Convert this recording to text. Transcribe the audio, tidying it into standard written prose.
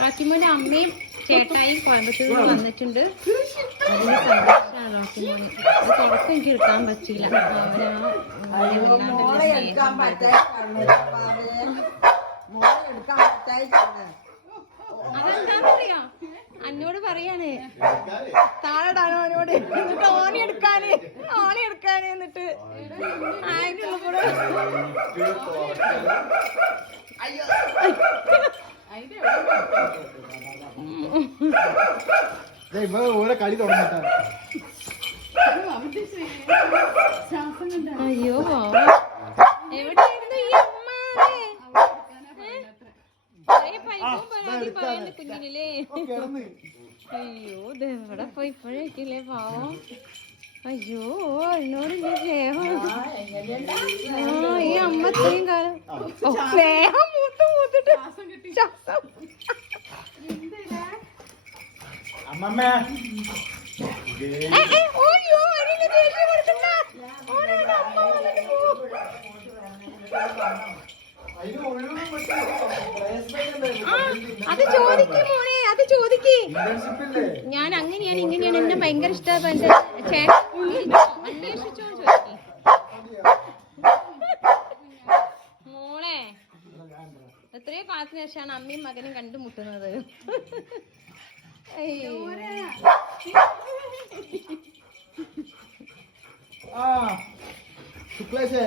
റോക്കിമോന്റെ അമ്മയും ചേട്ടായും കോയമ്പത്തൂർ വന്നിട്ടുണ്ട്. അതിന് സന്തോഷമാണ് റോക്കിമോന്. തുടക്കം എനിക്ക് എടുക്കാൻ പറ്റില്ല. അതെന്താന്നറിയോ, എന്നോട് പറയാണ് താഴെടാനോ അവനോട്, എന്നിട്ട് ഓണി എടുക്കാന് എന്നിട്ട് അതിനുള്ള കൂടെ ഓരോ കളി തുടങ്ങിട്ടാ. അയ്യോ എവിടെയായിരുന്നു ഈ അമ്മ കുഞ്ഞിനില്ലേ? അയ്യോ ഇതെവിടെ പോയി ഇപ്പോഴേക്കില്ലേ പാവം. അയ്യോ എന്നോട് സ്നേഹം. ഈ അമ്മ ഇത്രയും കാലം സ്നേഹം മൂത്തിട്ട് ശ്വാസം. ഓയ്യോ അതിന് ദേഷ്യം കൊടുക്കണ്ട. അത് ചോദിക്കും മോനെ, അത് ചോദിക്കേ. ഞാൻ അങ്ങനെയാണ് ഇങ്ങനെയാണ്, എന്നെ ഭയങ്കര ഇഷ്ടമാണ്. എന്റെ ചേട്ടൻ അന്വേഷിച്ചോ ചോദിക്കേ. മോളെ എത്രയോ കാലത്തിന് ശേഷമാണ് അമ്മയും മകനും കണ്ടുമുട്ടുന്നത്. ശുക്ലേശേ